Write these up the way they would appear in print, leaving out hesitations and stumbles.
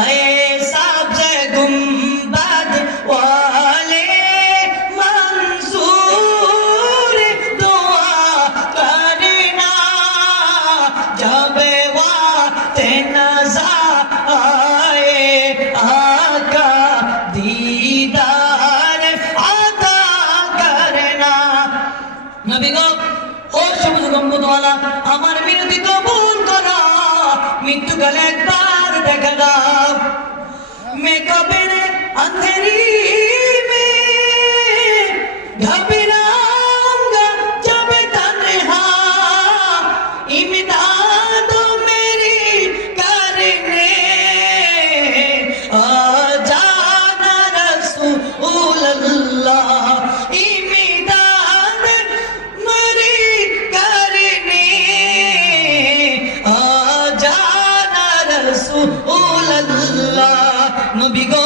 आए सब्ज़ गुंबद वाले मंसूर दुआ करना जब वक्त नज़र आए आका दीदार अता करना। नबी गो ओ सब्ज़ गुंबद वाला আমার মিনতি কবুল করো, মৃত্যুকালে একবার দেখা দাও। मैं कब्र अंधेरी में घबराऊंगा जब तन्हा, इमदाद मेरी करने आ जाना रसूल अल्लाह, इमदाद मेरी करने आ जाना रसूल अल्लाह। নবী গো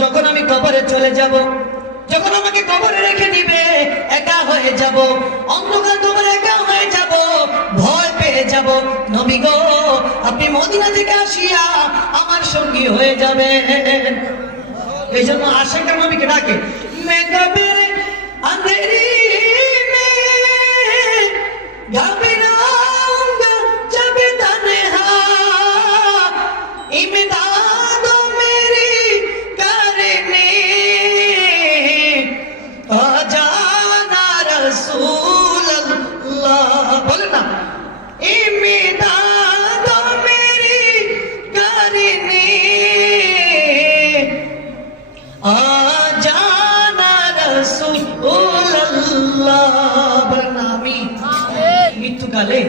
যখন আমি কবরে চলে যাব, যখন আমাকে কবরে রেখে দিবে, একা হয়ে যাব, অন্ধকার কবরে একা হয়ে যাব, ভয় পেয়ে যাব, নবী গো আপনি মদিনা থেকে আসিয়া আমার সঙ্গী হয়ে যাবেন। এই জন্য আশিক নবীকে ডাকে मैं कब्र अंधेरी में घबराऊंगा जब तन्हा, इमदाद मेरी करने आ जाना रसूल अल्लाह। बोले ना इमदाद मेरी करने आ जाना रसूल अल्लाह। बोले ना आमीन। মৃত্যুকালে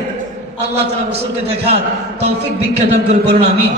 আল্লাহ তাআলা রাসূলকে দেখার তৌফিক ভিক্ষা দান করে বলুন আমিন।